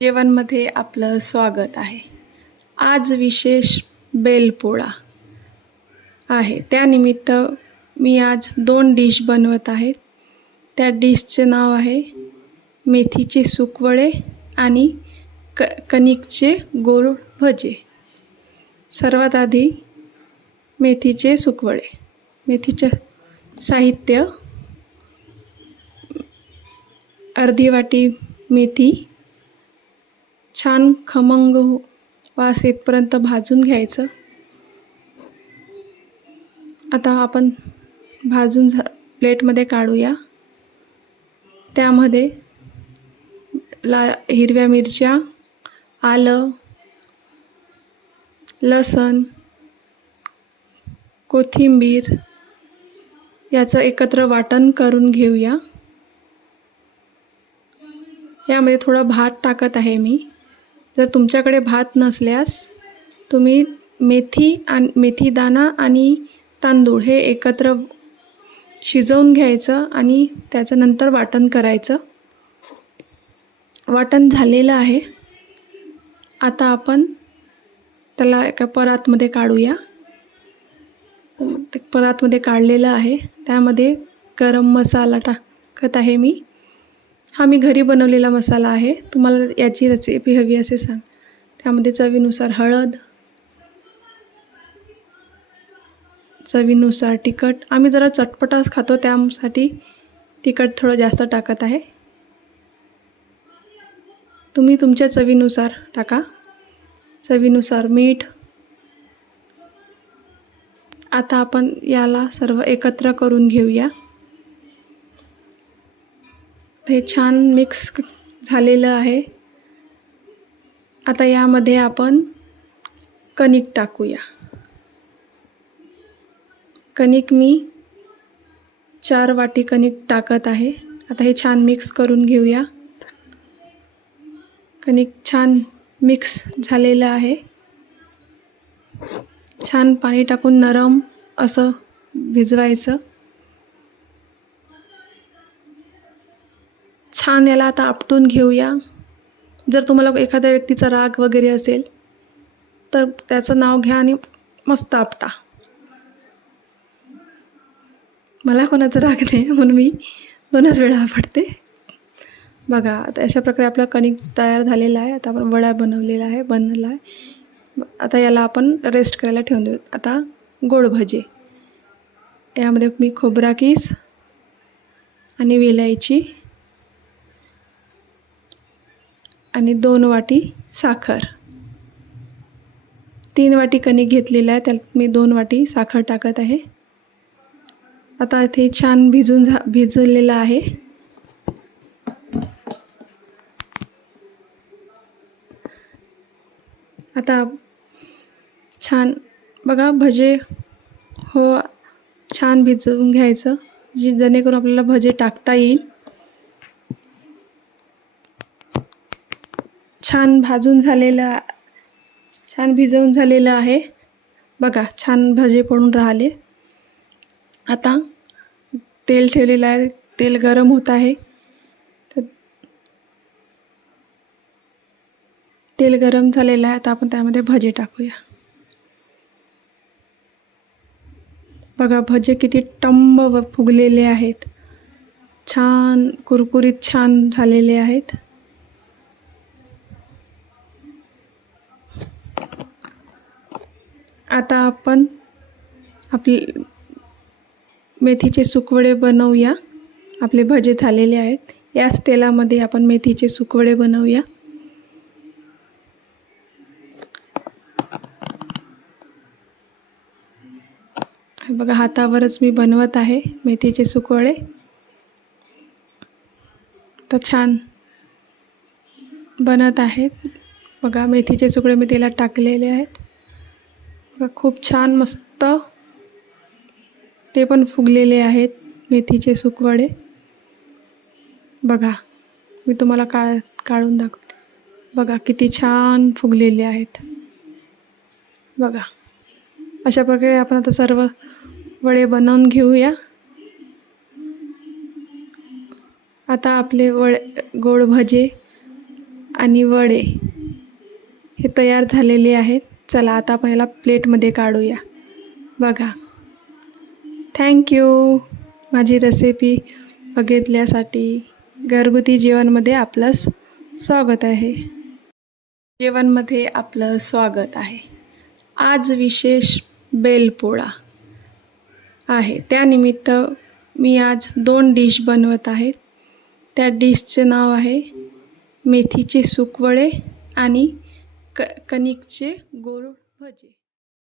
जेवणमध्ये आपलं स्वागत आहे. आज विशेष बेलपोळा आहे. त्यानिमित्त मी आज दोन डिश बनवत आहेत त्या डिशचे नाव आहे मेथीचे सुकवडे आणि क कणिकचे गोड भजे. सर्वात आधी मेथीचे सुकवडे. मेथीचे साहित्य अर्धी वाटी मेथी छान खमंग हो- वास येतपर्यंत भाजून घ्यायचं. आता आपण भाजून झा प्लेटमध्ये काढूया. त्यामध्ये ला हिरव्या मिरच्या आलं लसण कोथिंबीर याचं एकत्र वाटण करून घेऊया. यामध्ये थोडं भात टाकत आहे मी. जर तुमच्याकडे भात नसल्यास तुम्ही मेथी आणि मेथीदाणा आणि तांदूळ हे एकत्र शिजवून घ्यायचं आणि त्याचं नंतर वाटण करायचं. वाटण झालेलं आहे. आता आपण त्याला एका परातमध्ये काढूया. ते परातमध्ये काढलेलं आहे. त्यामध्ये गरम मसाला टाकत आहे मी. हा मी घरी बनवलेला मसाला आहे. तुम्हाला याची रेसिपी हवी असे सांग. त्यामध्ये चवीनुसार हळद चवीनुसार तिखट. आम्ही जरा चटपटाच खातो त्यासाठी तिखट थोडं जास्त टाकत आहे. तुम्ही तुमच्या चवीनुसार टाका. चवीनुसार मीठ. आता आपण याला सर्व एकत्र करून घेऊया. हे छान मिक्स झालेलं आहे. आता यामध्ये आपण कणिक टाकूया. कणिक मी चार वाटी कणिक टाकत आहे. आता हे छान मिक्स करून घेऊया. कणिक छान मिक्स झालेलं आहे. छान पाणी टाकून नरम असं भिजवायचं. छान याला आता आपटून घेऊया. जर तुम्हाला एखाद्या व्यक्तीचा राग वगैरे असेल तर त्याचं नाव घ्या आणि मस्त आपटा. मला कोणाचा राग नाही म्हणून मी दोनच वेळा आपटते. बघा आता अशा प्रकारे आपलं कणिक तयार झालेला आहे. आता आपण वडा बनवलेला आहे बनलेला आहे. आता याला आपण रेस्ट करायला ठेवून देऊ. आता गोड भजे. यामध्ये मी खोबरा किस आणि वेलायची आणि दोन वाटी साखर. तीन वाटी कणिक घेतलेलं आहे त्यात मी दोन वाटी साखर टाकत आहे. आता इथे छान भिजून झा भिजलेलं आहे. आता छान बघा भजे हो छान भिजवून घ्यायचं जी जेणेकरून आपल्याला भजे टाकता येईल. छान भाजून झालेलं छान भिजवून झालेलं आहे. बघा छान भजे पडून राहिले. आता तेल ठेवलेलं आहे. तेल गरम होत आहे. तर तेल गरम झालेलं आहे. आता आपण त्यामध्ये भजे टाकूया. बघा भजे किती टंब व फुगलेले आहेत. छान कुरकुरीत छान झालेले आहेत. आता आपण आपले मेथीचे सुकवडे बनवूया. आपले भजे झालेले आहेत. याच तेलामध्ये आपण मेथीचे सुकवडे बनवूया. बघा हातावरच मी बनवत आहे मेथीचे सुकवडे. तर छान बनत आहेत. बघा मेथीचे सुकडे मी तेलात टाकलेले आहेत. खूप छान मस्त. ते पण फुगलेले आहेत मेथीचे सुकवडे. बघा मी तुम्हाला काळ काढून दाखवते. बघा किती छान फुगलेले आहेत. बघा अशा प्रकारे आपण आता सर्व वडे बनवून घेऊया. आता आपले वडे गोड भजे आणि वडे हे तयार झालेले आहेत. चला आता आपण याला प्लेटमध्ये काढूया. बघा. थँक्यू माझी रेसिपी बघितल्यासाठी घरगुती जेवणमध्ये आपलं स्वागत आहे. जेवणमध्ये आपलं स्वागत आहे. आज विशेष बेलपोळा आहे. त्यानिमित्त मी आज दोन डिश बनवत आहेत त्या डिशचे नाव आहे मेथीचे सुकवडे आणि क कणिकचे गोड भजे